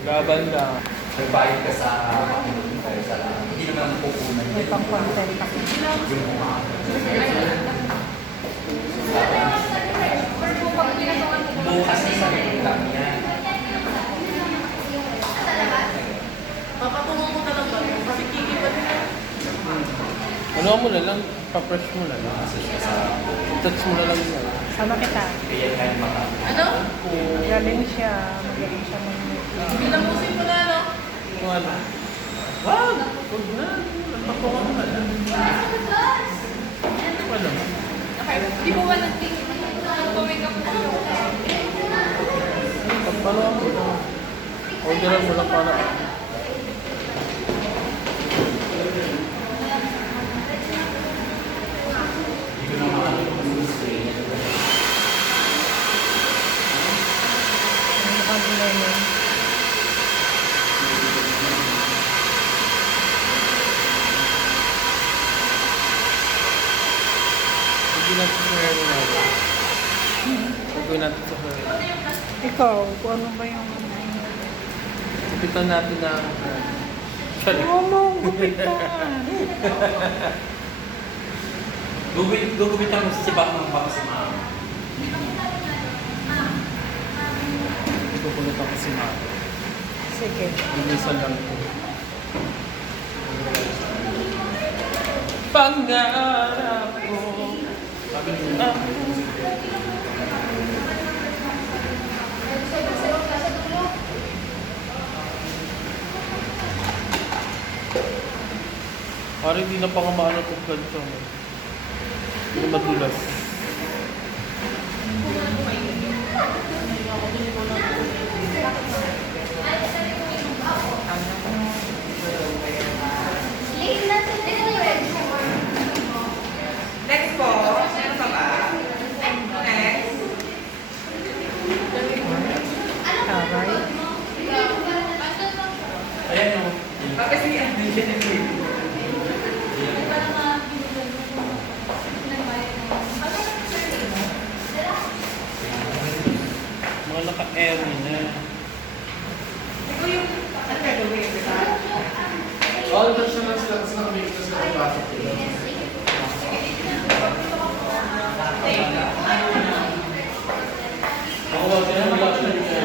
Laban lang. Nagbayad ka sa hindi naman pupunan May yun. pang-content ako. Yung mga bukas na sa lang yan. Papatungo mo na lang ba? Kasi kikipan na. Ano mo na lang, pa-fresh mo na lang. Touch mo na lang yun. Sama kita. Kaya kahit maka. Ano? Magaling siya. Magaling siya mag-make. Binamusin mo na, no? Kung ano? Wag! Huwag na. Nagpapungan mo na lang. Wala mo. Okay. Di mo ba nag-tingin? Mag-wake up mo. Pagpalawan mo lang. Orderan mo lang para. Hindi ko na makalo kung screen. Ano ka nila yun? Hindi natin sa hair natin. Gagawin natin sa hair. Ikaw, kung ano ba yung... Kapitan natin na... Sorry. Oo mo, gupitan. Gugupitan mo si Bang ng si Mama. Ikukulit ako si Mama. Sige. Bilisan lang ko. Pangarap ko. Sabi niyo. Parang hindi na pa nga maano itong ganito. Hindi na madulas. Next po. Ano pa ba? Next. Taray. Ayan o. Kasi yan. Mga naka-airy na. Ito yung ano gagawin, di ba? All the siya lang sila kasi nakamake na sila ng pasok nila. Ako ba pinag-watch na rin siya?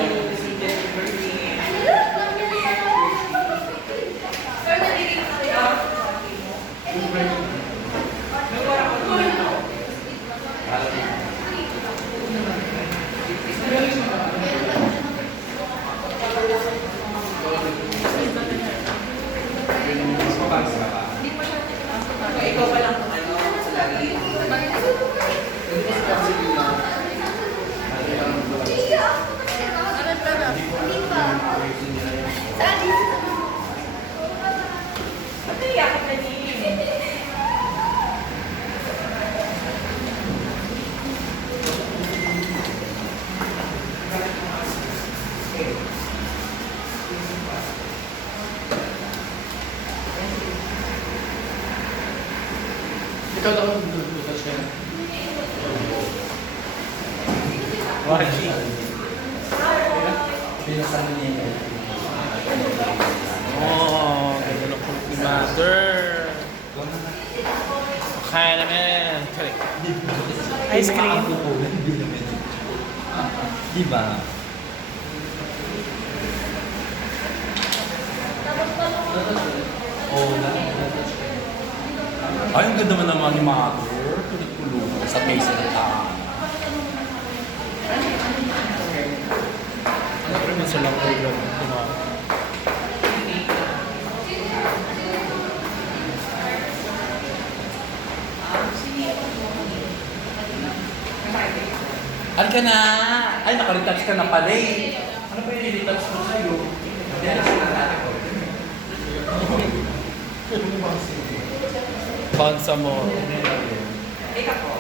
Pero nalilito kayo. Mas mabagis ka ba? Ikaw pa lang kung ano, sa lagi. Ba't naiyak ka niya? Ikaw lang ang touch niya. Waji. Binasan niya yun. Oh, ganda ng cookie mother. Kaya naman. Correct. Ice cream. Di ba? Oo na. Ay, ang ganda naman ni Mother. Kulit-kulungan sa face ng tao. Pero man silang program. Ano ka na? Ay, naka-retouch ka na pala eh. Ano ba yung retouch mo sa'yo? Hindi, nasa natin ko. Bansa mo. Ikaw po.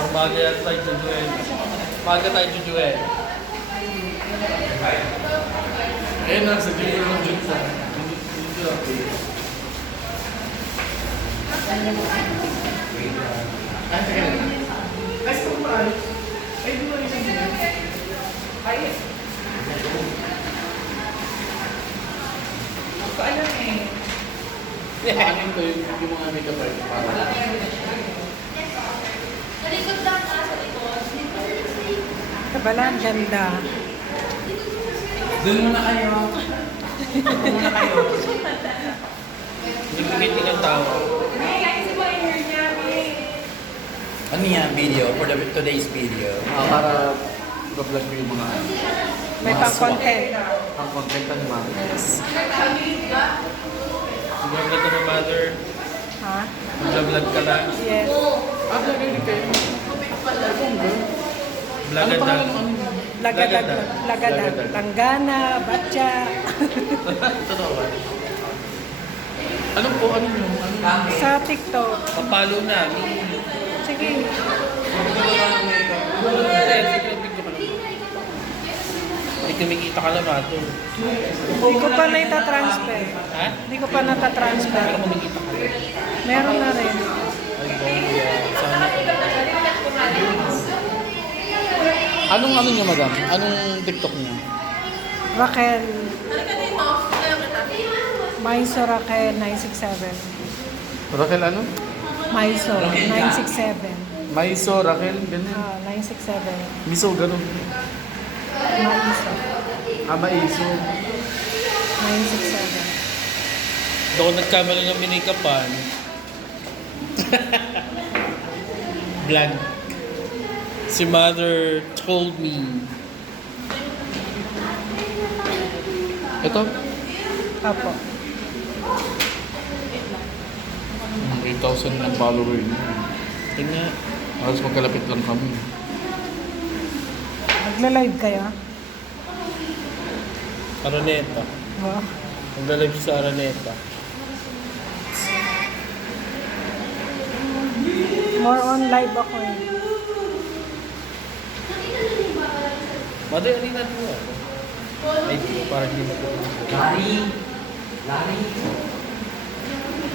Ang bagay at tayo dyan. Maga tayo jujuin. Eh, nasa Jupiter ng Jupiter. Hindi okay. Ay, teka na. Ay, stop mo ay. Ay, di ba isang ganyan? Ay, Ko alam eh. Anin ko yung mga makeup artist para. Kabala, ang ganda. Doon muna kayo. Doon muna kayo. Hindi kumiting ang tao. Ano yan, video? For today's video. Para vlog ko yung mga May pang-content. ang content ng mga. Sobrang ganda mo, mother. Ha? Mag-vlog ka na. Yes. Vlog din kayo. Vlog Ano na. pangalan ng ano? Lagadag. Lagadag. Langgana, batya. Totoo ba? Ano po? Ano yung? Ano? Sa TikTok. Papalo na. Sige. Hindi kumikita ka na, mother. Hindi ko pa na-transfer. Ha? Hindi ko pa natatransfer. Pero kumikita ka na. Meron na rin. Ay, bongga. Sana. Anong ano niyo, madam? Anong TikTok niyo? Raquel. Maiso Raquel 967. Raquel ano? Maiso 967. Maiso, Raquel, ganyan. 967. Miso, ganun. Maiso Maiso. 967. Doon nagkamali ng minikapan. Vlog. Si mother told me. Ito? Apo. 8,000 ng follower niyo. Tingnan. Halos magkalapit lang kami. Magla-live kayo? Araneta. Wow. Nagla-live siya sa Araneta. More on live ako eh. Mother, ano yung natin mo? Ay, di ko. Parang hindi mo ko. Larry. Larry.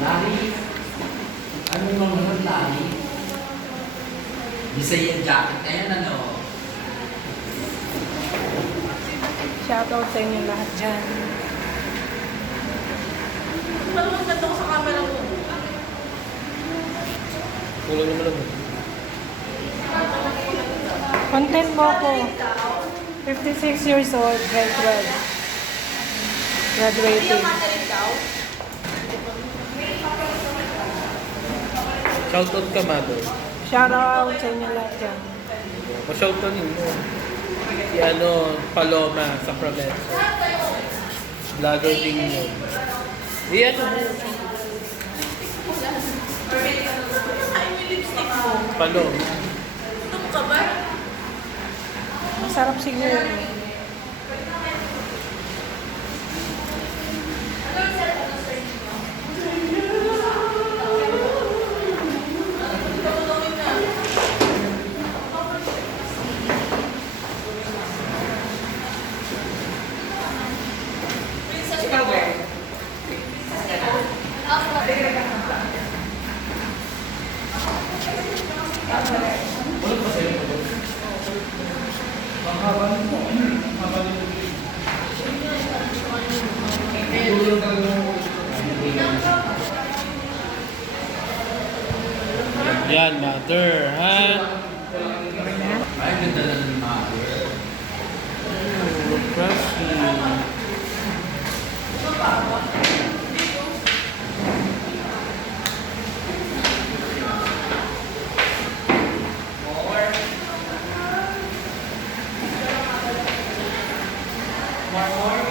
Larry. Ano yung mga Larry? Bisaya jacket na yan, ano? Shoutout sa inyo lahat dyan. Kulang naman lang. Content mo ako. 56 years old, grade 12. Graduating. Shoutout ka, mother. Shoutout sa inyo lahat dyan. Ma-shoutout mo. Si Paloma sa Provenza. Vlogger din yun. Di mo. Paloma. Masarap siguro. Yan, mother, ha? Ay, ganda lang ni Mother. Refreshing. More.